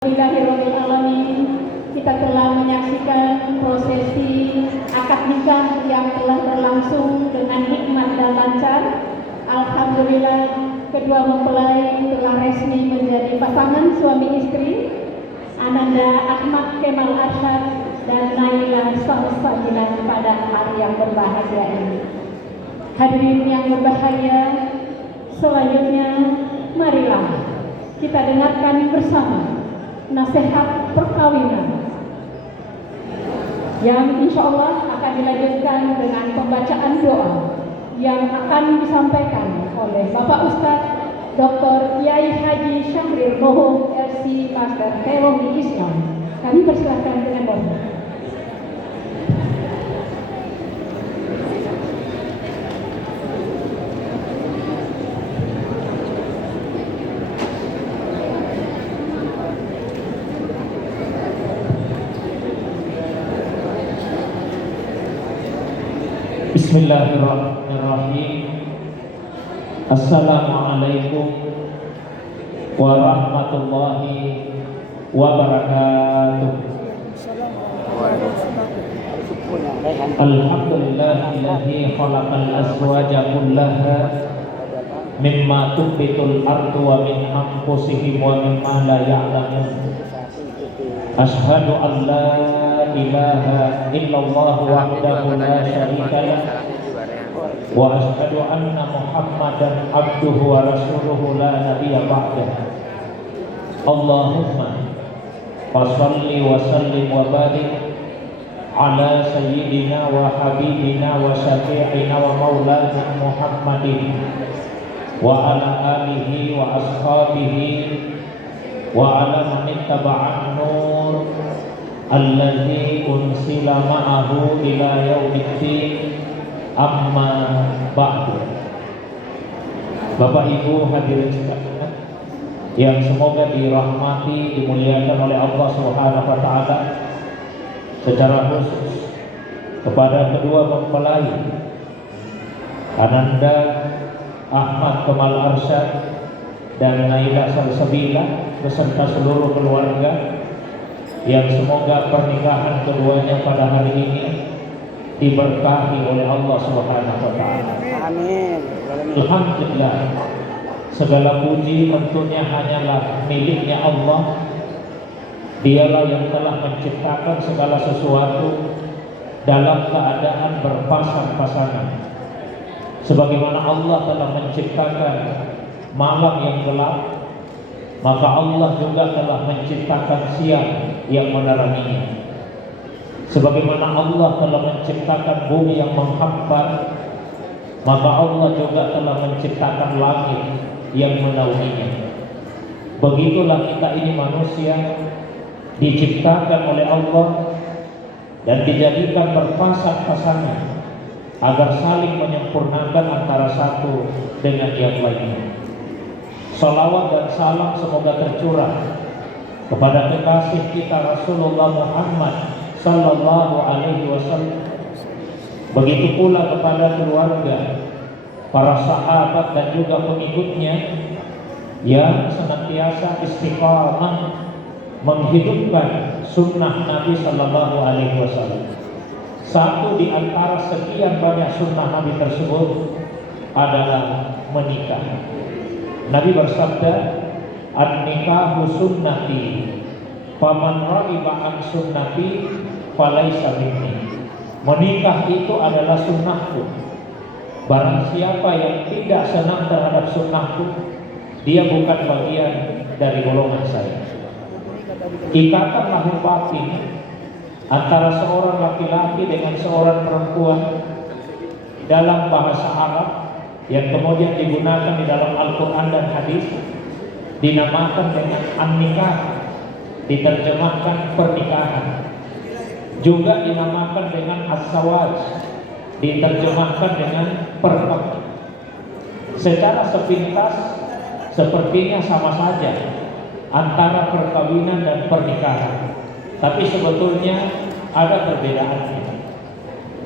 Bismillahirrahmanirrahim. Kita telah menyaksikan prosesi akad nikah yang telah berlangsung dengan hikmat dan lancar. Alhamdulillah, kedua mempelai telah resmi menjadi pasangan suami istri, Ananda Ahmad Kemal Arsyad dan Naila Salsabila pada hari yang berbahagia ini. Hadirin yang berbahagia, selanjutnya marilah kita dengarkan bersama nasihat perkawinan yang insya Allah akan dilanjutkan dengan pembacaan doa yang akan disampaikan oleh Bapak Ustadz Dr. Kiai Haji Syahrir Bohong RC Master Teologi Islam. Kami persilakan dengan doa. Bismillahirrahmanirrahim. Assalamualaikum warahmatullahi wabarakatuh. Alhamdulillahilladzi khalaqal azwaja kullaha mimma tunbitul ardu wa min anfusihim wa mimma la ya'lamun. Ashhadu an la ilaha illallah wahdahu la syarika lah wa ashhadu anna Muhammadan abduhu wa rasuluhu la nabiyya ba'dah. Allahumma fashalli wa sallim wa barik ala sayyidina wa habibina wa syafi'ina wa maulana Muhammadin wa ala alihi wa ashabihi wa ala man ittaba'an nur allazi unsila ma'ahu ila yaumiddin, amma ba'du. Bapak Ibu hadirin sekalian yang semoga dirahmati, dimuliakan oleh Allah Subhanahu wa taala, secara khusus kepada kedua mempelai Ananda Ahmad Kemal Arsyad dan Naila Salsabila beserta seluruh keluarga, yang semoga pernikahan keduanya pada hari ini diberkahi oleh Allah Subhanahu wa taala. Amin. Alhamdulillah. Segala puji tentunya hanyalah miliknya Allah. Dialah yang telah menciptakan segala sesuatu dalam keadaan berpasang-pasangan. Sebagaimana Allah telah menciptakan malam yang gelap, maka Allah juga telah menciptakan siang yang meneranginya. Sebagaimana Allah telah menciptakan bumi yang menghampar, maka Allah juga telah menciptakan langit yang menaunginya. Begitulah kita ini manusia diciptakan oleh Allah dan dijadikan berpasang-pasangan agar saling menyempurnakan antara satu dengan yang lainnya. Salawat dan salam semoga tercurah kepada kekasih kita Rasulullah Muhammad sallallahu alaihi wasallam. Begitu pula kepada keluarga, para sahabat dan juga pengikutnya yang senantiasa istiqamah menghidupkan sunnah Nabi sallallahu alaihi wasallam. Satu di antara sekian banyak sunnah Nabi tersebut adalah menikah. Nabi bersabda, "An-nikahu sunnati, faman ragiba an sunnati falaisa minni." Menikah itu adalah sunnahku. Barang siapa yang tidak senang terhadap sunnahku, dia bukan bagian dari golongan saya. Ikatan lahir batin antara seorang laki-laki dengan seorang perempuan dalam bahasa Arab yang kemudian digunakan di dalam Al-Quran dan hadis dinamakan dengan an-nikah, diterjemahkan pernikahan. Juga dinamakan dengan as-zawaj, diterjemahkan dengan perkawin. Secara sepintas sepertinya sama saja antara perkawinan dan pernikahan, tapi sebetulnya ada perbedaannya.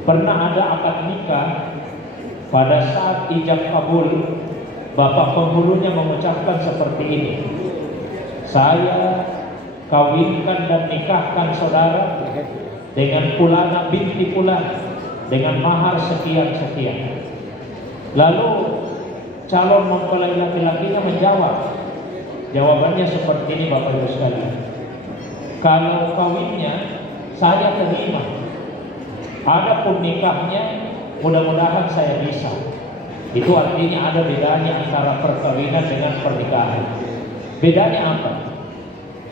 Pernah ada akad nikah, pada saat ijab kabul Bapak penghulunya mengucapkan seperti ini, saya kawinkan dan nikahkan saudara dengan fulana binti fulan dengan mahar sekian-sekian. Lalu calon mempelai laki-lakinya menjawab, jawabannya seperti ini Bapak Ibu sekalian. Kalau kawinnya saya terima, adapun nikahnya mudah-mudahan saya bisa. Itu artinya ada bedanya antara perkawinan dengan pernikahan. Bedanya apa?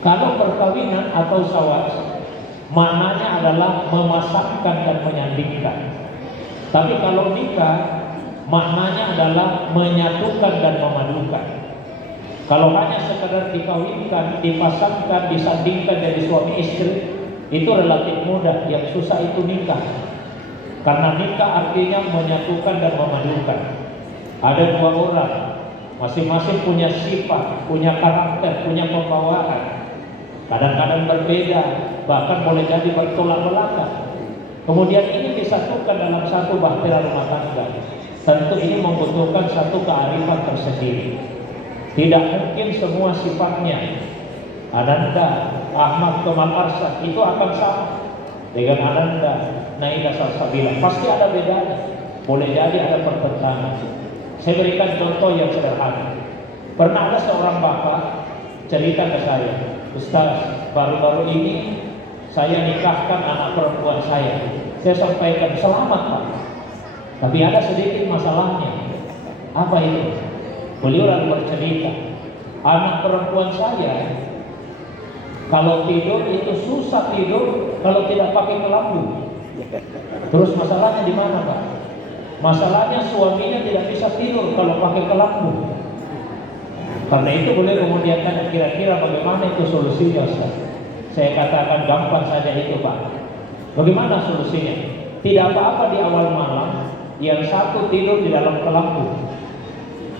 Kalau perkawinan atau zawaj, maknanya adalah memasangkan dan menyandingkan. Tapi kalau nikah, maknanya adalah menyatukan dan memadukan. Kalau hanya sekadar dikawinkan, dipasangkan, disandingkan jadi suami istri, itu relatif mudah. Yang susah itu nikah. Karena nikah artinya menyatukan dan memadukan. Ada dua orang, masing-masing punya sifat, punya karakter, punya pembawaan. Kadang-kadang berbeda, bahkan boleh jadi bertolak belakang. Kemudian ini disatukan dalam satu bahtera rumah tangga. Tentu ini membutuhkan satu kearifan tersendiri. Tidak mungkin semua sifatnya Ananda, Ahmad, Kemal Arsyad itu akan sama dengan Ananda, Naida Salsabila. Pasti ada bedanya. Boleh jadi ada pertentangan. Saya berikan contoh yang sederhana. Pernah ada seorang bapak cerita ke saya, Ustaz, baru-baru ini saya nikahkan anak perempuan saya. Saya sampaikan selamat Pak, tapi ada sedikit masalahnya. Apa itu? Beliau lalu bercerita, anak perempuan saya kalau tidur itu susah tidur kalau tidak pakai kelambu. Terus masalahnya di mana Pak? Masalahnya suaminya tidak bisa tidur kalau pakai kelambu. Karena itu boleh kemudian tanya, kira-kira bagaimana itu solusinya Ustaz? Saya katakan gampang saja itu Pak. Bagaimana solusinya? Tidak apa-apa di awal malam, yang satu tidur di dalam kelambu,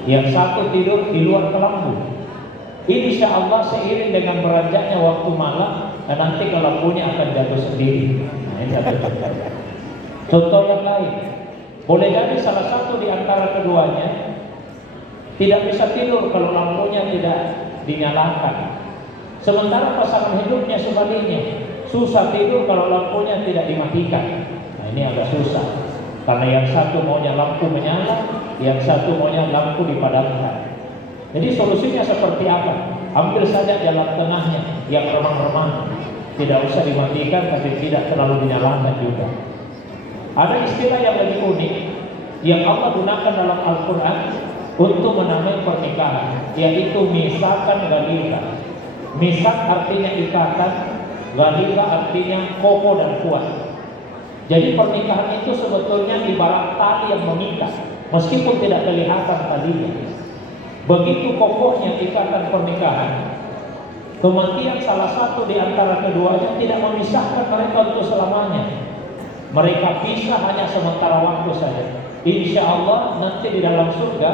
yang satu tidur di luar kelambu. Insya Allah seiring dengan beranjaknya waktu malam, dan nanti kelambunya akan jatuh sendiri. Nah, ini satu contoh yang lain. Boleh jadi salah satu di antara keduanya tidak bisa tidur kalau lampunya tidak dinyalakan. Sementara pasangan hidupnya sebaliknya, susah tidur kalau lampunya tidak dimatikan. Nah, ini agak susah. Karena yang satu maunya lampu menyala, yang satu maunya lampu dipadamkan. Jadi solusinya seperti apa? Ambil saja jalan tengahnya yang remang-remang. Tidak usah dimatikan tapi tidak terlalu dinyalakan juga. Ada istilah yang lebih unik yang Allah gunakan dalam Al-Quran untuk menamai pernikahan, yaitu misakan ghalidha. Misak artinya ikatan, ghalidha artinya kokoh dan kuat. Jadi pernikahan itu sebetulnya ibarat tali yang mengikat, meskipun tidak kelihatan talinya. Begitu kokohnya ikatan pernikahan, kematian salah satu di antara keduanya tidak memisahkan mereka untuk selamanya. Mereka pisah hanya sementara waktu saja. Insya Allah nanti di dalam surga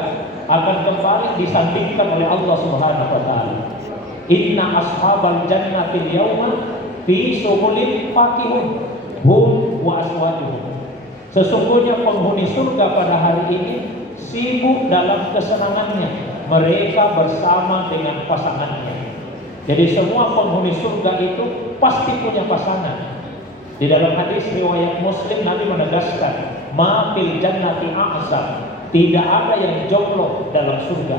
akan kembali disandingkan oleh Allah Subhanahu wa Ta'ala. Inna ashabal jannati yawma fi sumulin fakihun hum wa aswaduhum. Sesungguhnya penghuni surga pada hari ini sibuk dalam kesenangannya, mereka bersama dengan pasangannya. Jadi semua penghuni surga itu pasti punya pasangan. Di dalam hadis riwayat Muslim, Nabi menegaskan, ma fil jannati a'zam, tidak ada yang jomblo dalam surga.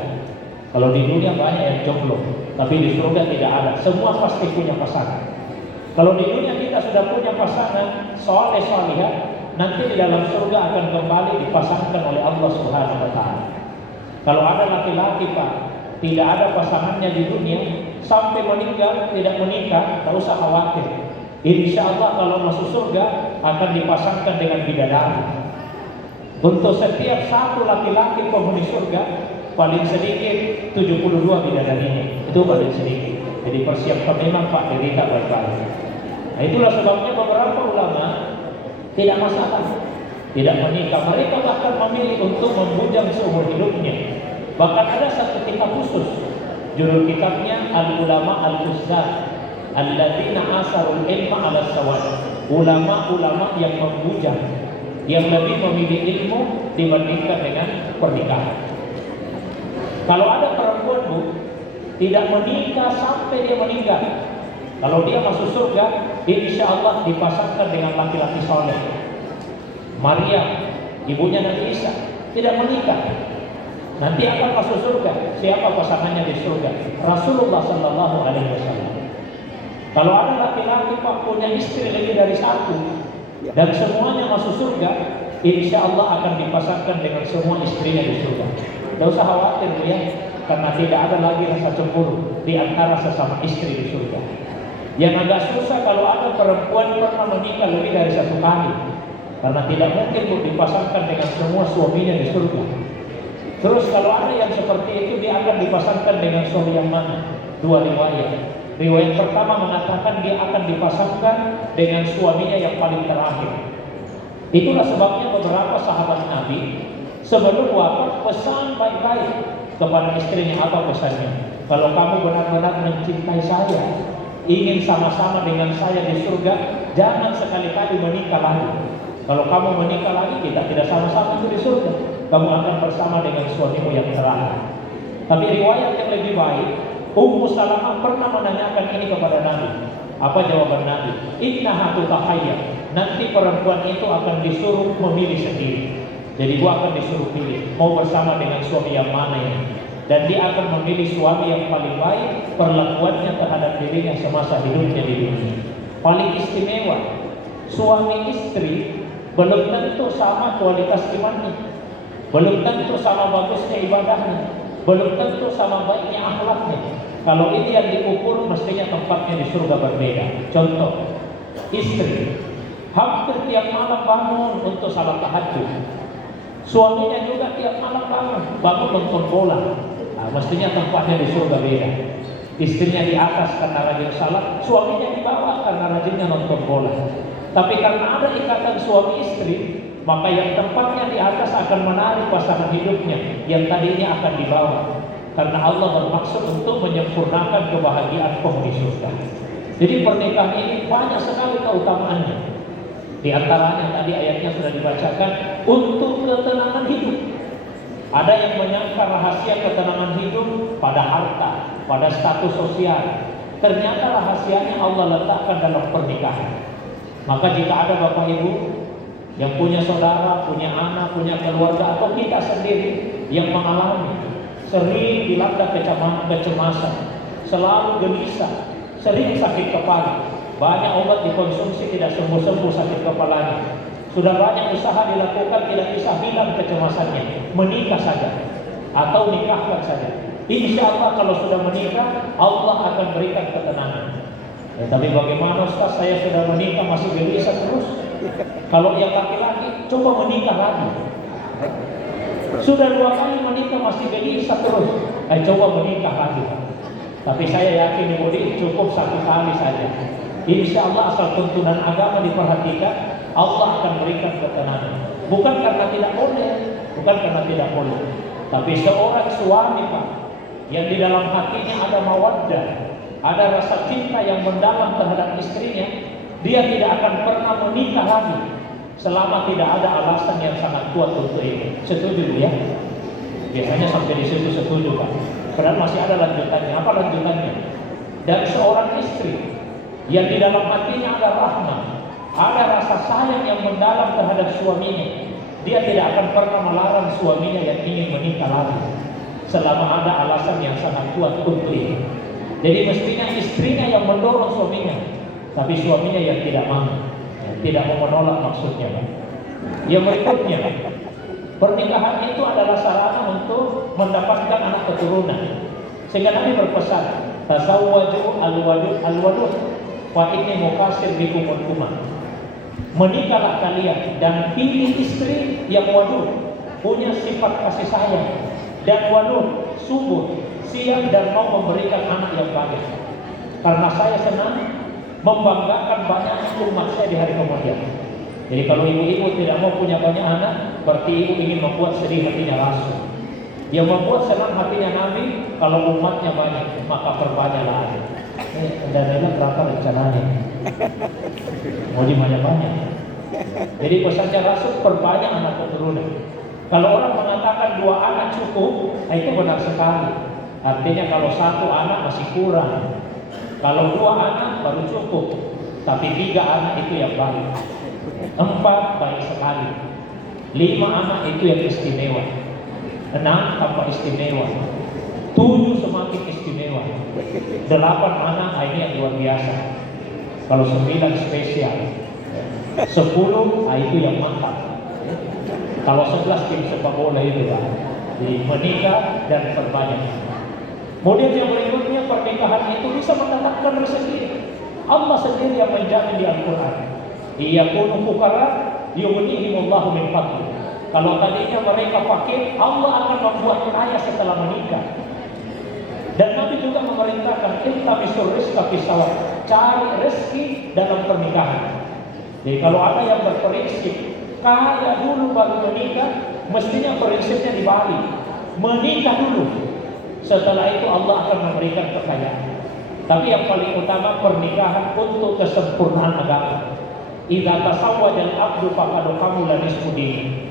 Kalau di dunia banyak yang jomblo, tapi di surga tidak ada. Semua pasti punya pasangan. Kalau di dunia kita sudah punya pasangan soleh solihah, nanti di dalam surga akan kembali dipasangkan oleh Allah Subhanahu wa Ta'ala. Kalau ada laki-laki Pak, tidak ada pasangannya di dunia, sampai meninggal tidak menikah, tak usah khawatir. Insya Allah kalau masuk surga akan dipasangkan dengan bidadari. Untuk setiap satu laki-laki penghuni surga, paling sedikit 72 bidadarinya. Itu paling sedikit. Jadi persiapkan memang Pak Derita baik-baik. Nah, itulah sebabnya beberapa ulama tidak masalah, tidak menikah. Mereka bahkan memilih untuk membujang seumur hidupnya. Bahkan ada satu kitab khusus, judul kitabnya Al-Ulama Al-Ustaz alladzina asarul ilma ala sawad. Ulama-ulama yang membujang, yang lebih memilih ilmu dibandingkan dengan pernikahan. Kalau ada perempuan Bu tidak menikah sampai dia meninggal, Kalau dia masuk surga, insya Allah dipasangkan dengan laki-laki soleh. Maria, ibunya Nabi Isa, tidak menikah, nanti akan masuk surga. Siapa pasangannya di surga? Rasulullah Sallallahu Alaihi Wasallam. Kalau ada laki-laki Pak punya istri lebih dari satu dan semuanya masuk surga, insya Allah akan dipasangkan dengan semua istrinya di surga. Tidak usah khawatir ya, karena tidak ada lagi rasa cemburu di antara sesama istri di surga. Yang agak susah kalau ada perempuan pernah menikah lebih dari satu kali, karena tidak mungkin untuk dipasangkan dengan semua suaminya di surga. Terus kalau ada yang seperti itu, dia akan dipasangkan dengan suami yang mana? Dua riwayat. Riwayat pertama mengatakan dia akan dipasangkan dengan suaminya yang paling terakhir. Itulah sebabnya beberapa sahabat Nabi sebelum wafat pesan baik-baik kepada istrinya. Apa pesannya? Kalau kamu benar-benar mencintai saya, ingin sama-sama dengan saya di surga, jangan sekali-kali menikah lagi. Kalau kamu menikah lagi, kita tidak sama-sama di surga. Kamu akan bersama dengan suamimu yang terakhir. Tapi riwayat yang lebih baik, Ummu Salamah pernah menanyakan ini kepada Nabi. Apa jawaban Nabi? Innaha tutahayya. Nanti perempuan itu akan disuruh memilih sendiri. Jadi gua akan disuruh pilih mau bersama dengan suami yang mana ini. Dan dia akan memilih suami yang paling baik perlakuannya terhadap dirinya semasa hidupnya di dunia. Paling istimewa. Suami istri belum tentu sama kualitas imannya, belum tentu sama bagusnya ibadahnya, belum tentu sama baiknya akhlaknya. Kalau ini yang diukur, mestinya tempatnya di surga berbeda. Contoh, istri hampir tiap malam bangun untuk salat tahajud. Suaminya juga tiap malam bangun nonton bola. Nah, mestinya tempatnya di surga beda. Istrinya di atas karena rajin salat, suaminya di bawah karena rajinnya nonton bola. Tapi karena ada ikatan suami istri, maka yang tempatnya di atas akan menarik pasangan hidupnya yang tadinya akan dibawa. Karena Allah bermaksud untuk menyempurnakan kebahagiaan penghuni surga. Jadi pernikahan ini banyak sekali keutamaannya. Di antaranya tadi ayatnya sudah dibacakan, untuk ketenangan hidup. Ada yang menyangka rahasia ketenangan hidup pada harta, pada status sosial. Ternyata rahasianya Allah letakkan dalam pernikahan. Maka jika ada bapak ibu yang punya saudara, punya anak, punya keluarga, atau kita sendiri yang mengalami sering dilanda kecemasan, selalu gelisah, sering sakit kepala, banyak obat dikonsumsi tidak sembuh-sembuh sakit kepalanya, sudah banyak usaha dilakukan tidak bisa hilang kecemasannya, menikah saja atau nikahkan saja. Insya Allah kalau sudah menikah, Allah akan berikan ketenangan. Tapi bagaimana Ustaz, saya sudah menikah masih gelisah terus? Kalau yang laki-laki coba menikah lagi. Sudah 2 kali menikah masih gelisah terus, coba menikah lagi. Tapi saya yakin Ibu cukup 1 kali saja. Insya Allah asal tuntunan agama diperhatikan, Allah akan berikan ketenangan. Bukan karena tidak boleh, bukan karena tidak boleh. Tapi seorang suami Pak, yang di dalam hatinya ada mawaddah, ada rasa cinta yang mendalam terhadap istrinya, dia tidak akan pernah menikah lagi selama tidak ada alasan yang sangat kuat untuk itu. Setuju ya? Biasanya sampai di situ setuju Pak. Padahal masih ada lanjutannya. Apa lanjutannya? Dan seorang istri yang di dalam hatinya ada rahmat, ada rasa sayang yang mendalam terhadap suaminya, dia tidak akan pernah melarang suaminya yang ingin menikah lagi selama ada alasan yang sangat kuat untuk itu. Jadi mestinya istrinya yang mendorong suaminya, tapi suaminya yang tidak mau, tidak mau menolak maksudnya. Yang berikutnya, pernikahan itu adalah sarana untuk mendapatkan anak keturunan. Sehingga Nabi berpesan, tasawwaju al-wadud wa inni muqassir bikum al-umam. Menikahlah kalian dan pilih istri yang wadud, punya sifat kasih sayang, dan wadud, subur, siap dan mau memberikan anak yang banyak. Karena saya senang membanggakan banyak umat saya di hari kemudian. Jadi kalau ibu-ibu tidak mau punya banyak anak, berarti ibu ingin membuat sedih hatinya Rasul. Yang membuat senang hatinya Nabi, kalau umatnya banyak, maka perbanyaklah anak. Dan ini berapa rencananya? Mau banyak-banyak. Jadi pesannya Rasul, perbanyak anak keturunan. Kalau orang mengatakan 2 anak cukup, itu benar sekali. Artinya kalau 1 anak masih kurang. Kalau 2 anak baru cukup, tapi 3 anak itu yang baik. 4 baik sekali. 5 anak itu yang istimewa. 6 tanpa istimewa. 7 semakin istimewa. 8 anak ini yang luar biasa. Kalau 9 spesial. 10 itu yang mantap. Kalau 11 tim sepak bola itu lah. Di menikah dan perbanyak. Kemudian yang berikutnya, pernikahan itu bisa mendatangkan rezeki. Allah sendiri yang menjamin di Al-Quran. Iyakunu fuqara yughnihimullahu min fadli. Kalau tadinya mereka fakir, Allah akan membuat kaya setelah menikah. Dan Nabi juga memerintahkan iltamisur rizqa fis sawab, cari rezeki dalam pernikahan. Jadi kalau ada yang berprinsip kaya dulu baru menikah, mestinya prinsipnya dibalik. Menikah dulu, setelah itu Allah akan memberikan kekayaan. Tapi yang paling utama pernikahan untuk kesempurnaan agama. Idza tasawwajal abdu faqad kamula nisfu dinihi.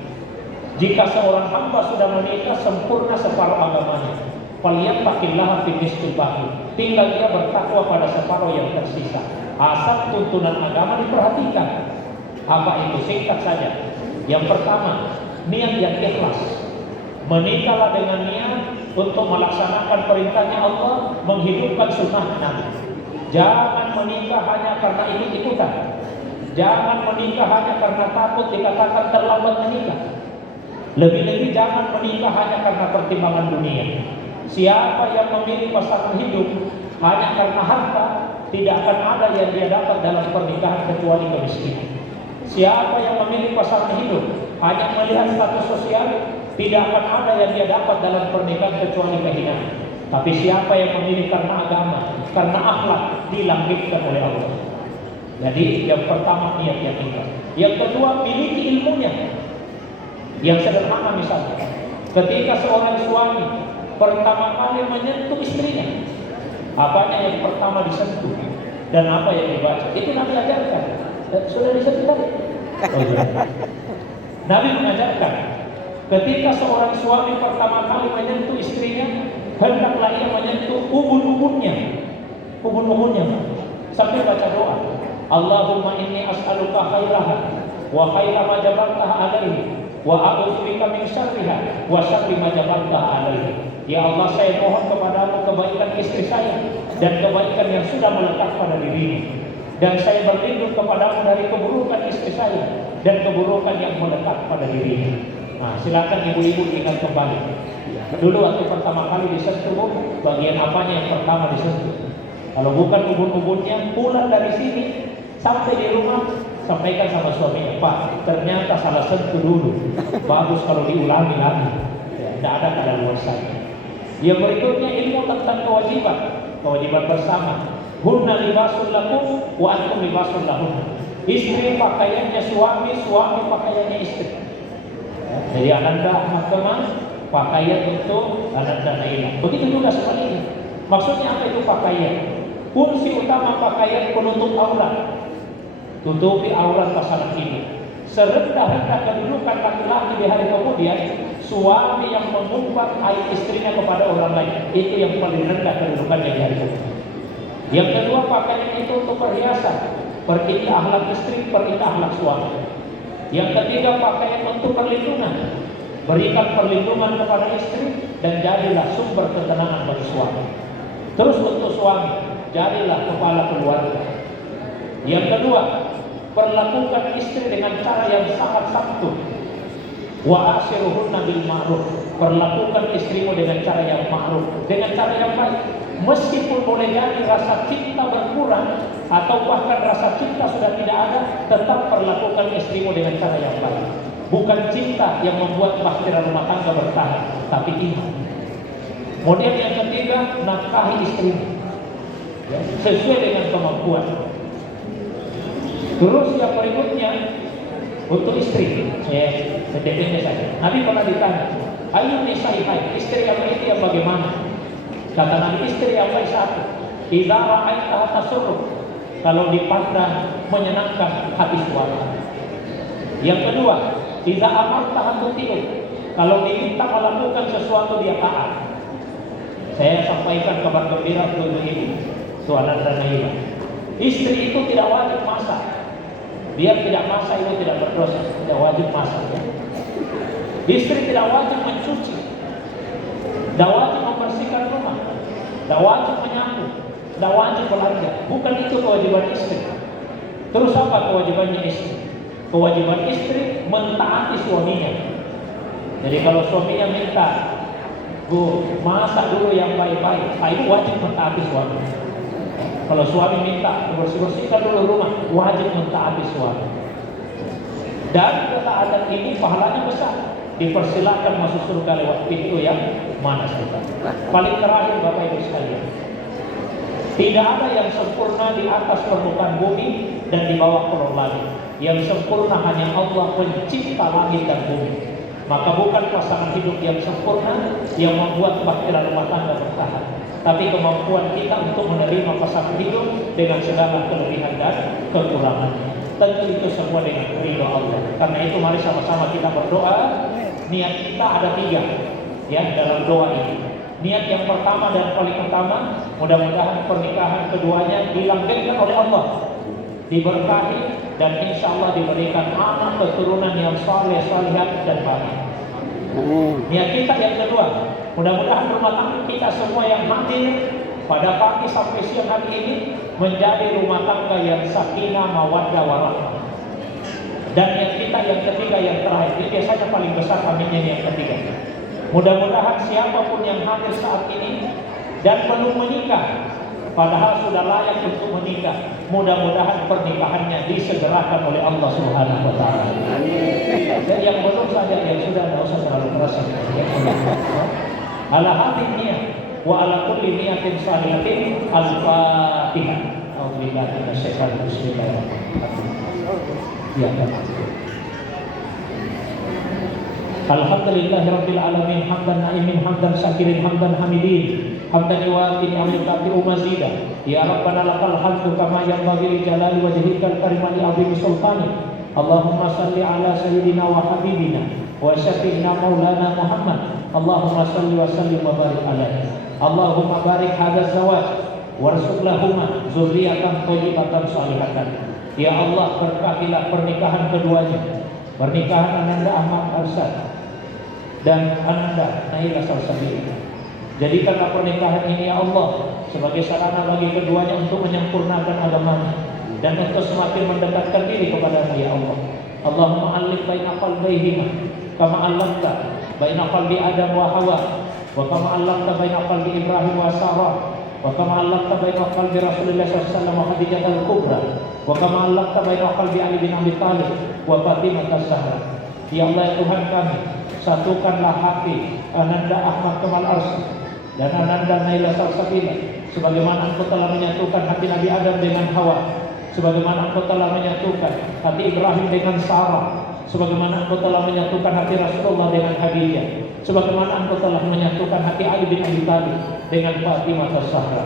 Jika seorang hamba sudah menikah, sempurna separuh agamanya. Falyattaqillaha fi nisfil baqi. Tinggal dia bertakwa pada separuh yang tersisa. Asal tuntunan agama diperhatikan. Apa itu? Singkat saja. Yang pertama, niat yang ikhlas. Menikahlah dengan niat untuk melaksanakan perintahnya Allah, menghidupkan sunnah Nabi. Jangan menikah hanya karena ikut-ikutan. Jangan menikah hanya karena takut dikatakan terlambat menikah. Lebih-lebih jangan menikah hanya karena pertimbangan dunia. Siapa yang memilih pasangan hidup hanya karena harta, tidak akan ada yang dia dapat dalam pernikahan kecuali kemiskinan. Siapa yang memilih pasangan hidup hanya melihat status sosial, tidak akan ada yang dia dapat dalam pernikahan kecuali kehinaan. Tapi siapa yang memilih karena agama, karena akhlak, dilangitkan oleh Allah. Jadi yang pertama niat yang ikhlas. Yang kedua, miliki ilmunya. Yang sederhana misalnya, ketika seorang suami pertama kali menyentuh istrinya, apanya yang pertama disentuh dan apa yang dibaca, itu Nabi ajarkan. Sudah disentuh tadi? Oh, iya. Nabi mengajarkan, ketika seorang suami pertama kali menyentuh istrinya, hendaklah ia menyentuh ubun-ubunnya, sampai baca doa. Allahumma inni as'aluka khairaha wa khaira ma jabaltaha alaihi wa a'udzubika min syarriha wa syarri ma jabaltaha alaihi. Ya Allah, saya mohon kepadamu kebaikan istri saya dan kebaikan yang sudah melekat pada dirinya. Dan saya berlindung kepadamu dari keburukan istri saya dan keburukan yang melekat pada dirinya. Nah, silakan ibu-ibu ingat kembali. Dulu waktu pertama kali disentuh, bagian apanya yang pertama disentuh? Kalau bukan ubun-ubunnya, pulang dari sini sampai di rumah, sampaikan sama suaminya, Pak, ternyata salah sentuh dulu. Bagus kalau diulangi lagi. Ya, tidak ada kadaluarsa. Yang berikutnya ilmu tentang kewajiban bersama. Hunna libasul lakum wa antum libasul lahun. Istri pakaiannya suami, suami pakaiannya istri. Jadi Ananda Ahmad Kemal pakaian untuk Ananda Naila. Begitu juga sebaliknya. Maksudnya apa itu pakaian? Fungsi utama pakaian penutup aurat. Tutupi aurat pasangan ini. Serendah-rendah kedudukan laki-laki di hari kemudian, suami yang mengumpat aib istrinya kepada orang lain, itu yang paling rendah kedudukannya di hari kemudian. Yang kedua, pakaian itu untuk perhiasan, perindah akhlak istri, perindah akhlak suami. Yang ketiga, pakaian untuk perlindungan, berikan perlindungan kepada istri dan jadilah sumber ketenangan bagi suami. Terus untuk suami, jadilah kepala keluarga. Yang kedua, perlakukan istri dengan cara yang sangat santun. Wa ashiruhunna bil ma'ruf. Perlakukan istrimu dengan cara yang ma'ruf, dengan cara yang baik. Meskipun boleh jadi rasa cinta berkurang atau bahkan rasa cinta sudah tidak ada, tetap perlakukan istrimu dengan cara yang baik. Bukan cinta yang membuat bahtera rumah tangga bertahan, tapi iman. Kemudian yang ketiga, nafkahi istrimu sesuai dengan kemampuan. Terus yang berikutnya untuk istri, sedekatnya saja. Nabi pernah ditanya, ayu nisa'i baik, istri yang baik yang bagaimana? Kata Nabi, istri yang baik satu, idza ra'aitaha tasurruk, kalau dipandang menyenangkan hati suami. Yang kedua, idza amartaha tuti'u, kalau diminta melakukan sesuatu dia taat. Saya sampaikan kabar gembira untuk ini. Itu Ananda Naila. Istri itu tidak wajib masak. Biar tidak masak itu tidak berdosa, tidak wajib masak ya. Istri tidak wajib mencuci, tidak wajib membersihkan rumah, tidak wajib menyapu, tidak wajib belanja. Bukan itu kewajiban istri. Terus apa kewajibannya istri? Kewajiban istri mentaati suaminya. Jadi kalau suaminya minta, Bu, masak dulu yang baik-baik, itu wajib mentaati suami. Kalau suami minta bersih-bersihkan dulu rumah, wajib mentaati suami. Dan ketaatan ini pahalanya besar. Dipersilakan masuk surga lewat pintu yang mana saja. Paling terakhir Bapak Ibu sekalian, tidak ada yang sempurna di atas permukaan bumi dan di bawah kolong langit. Yang sempurna hanya Allah pencipta langit dan bumi. Maka bukan pasangan hidup yang sempurna yang membuat bahtera rumah tangga bertahan, tapi kemampuan kita untuk menerima pasangan hidup dengan segala kelebihan dan kekurangannya. Tentu itu semua dengan ridho Allah. Karena itu mari sama-sama kita berdoa. Niat kita ada 3 ya dalam doa ini. Niat yang pertama dan paling utama, mudah-mudahan pernikahan keduanya dilanggengkan oleh Allah, diberkahi, dan insya Allah diberikan anak keturunan yang saleh, salihat dan baik. Niat kita yang kedua, mudah-mudahan rumah tangga kita semua yang hadir pada pagi sampai siang hari ini menjadi rumah tangga yang sakinah, mawaddah, warahmah. Dan yang kita yang ketiga, yang terakhir, ini biasanya paling besar aminnya yang ketiga. Mudah-mudahan siapapun yang hadir saat ini dan belum menikah, padahal sudah layak untuk menikah, mudah-mudahan pernikahannya disegerakan oleh Allah Subhanahu wa Ta'ala. Dan yang belum saja, yang sudah tidak usah terlalu keras. Ala hadhihi niyat wa ala kulli niyatin salihatin al-Fatihah. Auzubillahi minasyaitonir rajim. Bismillahirrahmanirrahim. Ya, Alhamdulillahirabbil alamin, hamdan na'imin, hamdan syakirin, hamdan hamidin, hamdan yuwati ni'amati umazida. Ya Rabbana lakal hamdu kama yanbaghi li jalali wajhikal karim li 'azimi sultani. Allahumma salli ala sayyidina wa habibina wa syafi'ina maulana Muhammad. Allahumma salli wa sallim wa barik alaihi. Allahumma barik hadza zawaj warzuq lahuma dzurriyyatan thayyibatan shalihatan. Ya Allah, berkahilah pernikahan keduanya, pernikahan Ananda Ahmad Arsyad dan Ananda Naila Salsabila. Jadikanlah pernikahan ini ya Allah sebagai sarana bagi keduanya untuk menyempurnakan agamanya dan untuk semakin mendekatkan diri kepada-Mu ya Allah. Allahumma alif baina qalbayhima kama allamta baina qalbi Adam wa Hawa wa kama allamta baina qalbi Ibrahim wa Sarah wa kama allamta baina qalbi Rasulullah sallallahu alaihi wasallam wa Khadijah al-Kubra wa kama allamta baina qalbi Ali bin Abi Thalib wa Fatimah az-Zahra. Ya Allah ya Tuhan kami, satukanlah hati Ananda Ahmad Kamal Arsyad dan Ananda Naila Salsabila sebagaimana Engkau telah menyatukan hati Nabi Adam dengan Hawa, sebagaimana Engkau telah menyatukan hati Ibrahim dengan Sarah, sebagaimana Engkau telah menyatukan hati Rasulullah dengan Khadijah, sebagaimana Engkau telah menyatukan hati Ali bin Abi Thalib dengan Fatimah az-Zahra.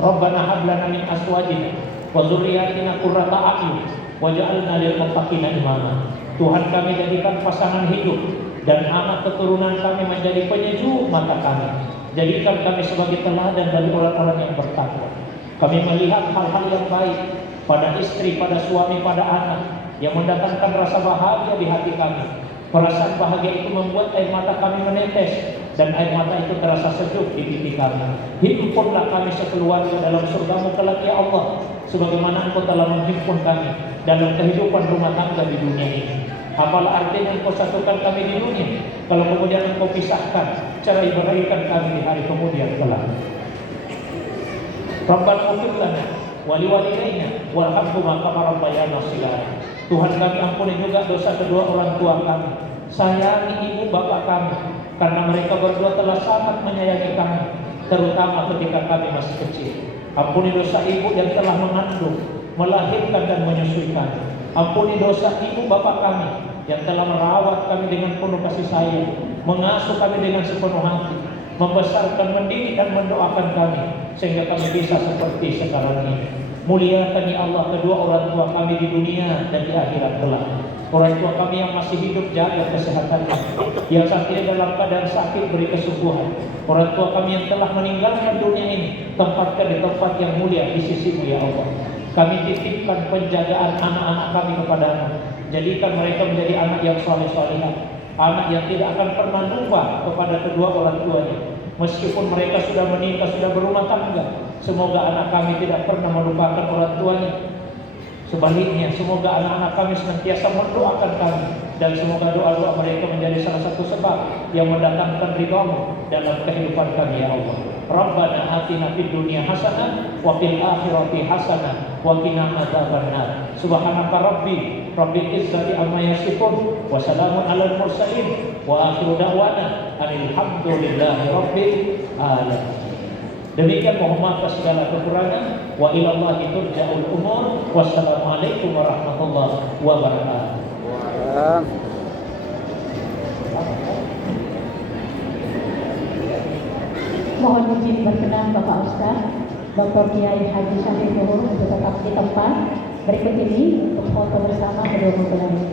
Rabbana hab lana min azwajina wa dzurriyyatina qurrata a'yun waj'alna lil muttaqina imama. Tuhan, kami jadikan pasangan hidup dan anak keturunan kami menjadi penyejuk mata kami. Jadikan kami sebagai teladan bagi orang-orang yang bertakwa. Kami melihat hal-hal yang baik pada istri, pada suami, pada anak yang mendatangkan rasa bahagia di hati kami. Perasaan bahagia itu membuat air mata kami menetes dan air mata itu terasa sejuk di pipi kami. Himpunlah kami sekeluarga dalam surga-Mu kelak ya Allah, sebagaimana Engkau telah menghimpun kami dalam kehidupan rumah tangga di dunia ini. Apalah artinya Engkau satukan kami di dunia kalau kemudian Engkau pisahkan cerai beraikan kami di hari kemudian kelak. Rabbana ighfir lana wa liwalidayna warhamhuma kama rabbayana shighara. Tuhan kami, ampuni juga dosa kedua orang tua kami. Sayangi ibu bapak kami, karena mereka berdua telah sangat menyayangi kami, terutama ketika kami masih kecil. Ampuni dosa ibu yang telah mengandung, melahirkan dan menyusui kami. Ampuni dosa ibu bapak kami yang telah merawat kami dengan penuh kasih sayang, mengasuh kami dengan sepenuh hati, membesarkan, mendidik dan mendoakan kami sehingga kami bisa seperti sekarang ini. Muliakan ya Allah kedua orang tua kami di dunia dan di akhirat kelak. Orang tua kami yang masih hidup jaga kesehatannya, yang saat ini dalam keadaan sakit beri kesembuhan. Orang tua kami yang telah meninggalkan dunia ini tempatkan di tempat yang mulia di sisi-Mu ya Allah. Kami titipkan penjagaan anak-anak kami kepadamu. Jadikan mereka menjadi anak yang saleh-salehah, anak yang tidak akan pernah lupa kepada kedua orang tuanya. Meskipun mereka sudah menikah, sudah berumah tangga, semoga anak kami tidak pernah melupakan orang tuanya. Sebaliknya, semoga anak-anak kami senantiasa mendoakan kami, dan semoga doa-doa mereka menjadi salah satu sebab yang mendatangkan ridha-Mu dalam kehidupan kami ya Allah. Rabbana atina fid dunya hasanah wa fil akhirati hasanah wa qina adzabannar. Subhanaka rabbil izzati amma yasifun wa salamun alal mursalin wa akhiru da'wana alhamdulillahi rabbil alamin. Demikian mohon maaf atas segala kekurangan. Wa ilallahi turja'ul umur. Wassalamualaikum warahmatullahi wabarakatuh. Mohon izin berkenan Bapak Ustaz Dr. Kiai Haji Syamrir Nuhur untuk tetap di tempat. Berikut ini untuk foto bersama kedua mempelai.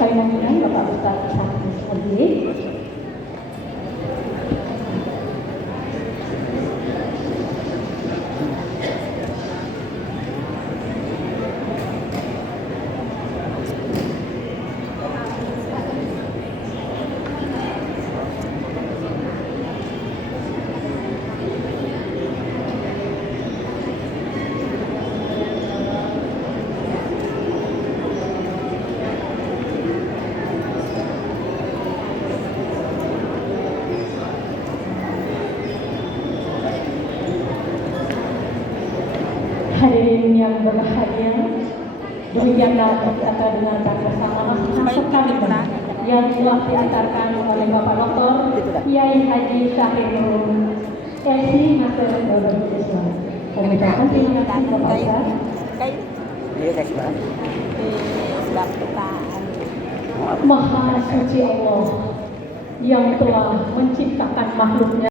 Kami mengundang Bapak Ustaz Syamrir Nuhur. Hadirin yang berbahagia, demikianlah kita akan dengarkan bersama masukan yang telah diantarkan oleh Bapak Dr. Kiai Haji Syamrir Nuhur, LC Master Berbagai Islam. Kami ucapkan terima kasih Bapak Ustaz. Maha suci Allah yang telah menciptakan makhluknya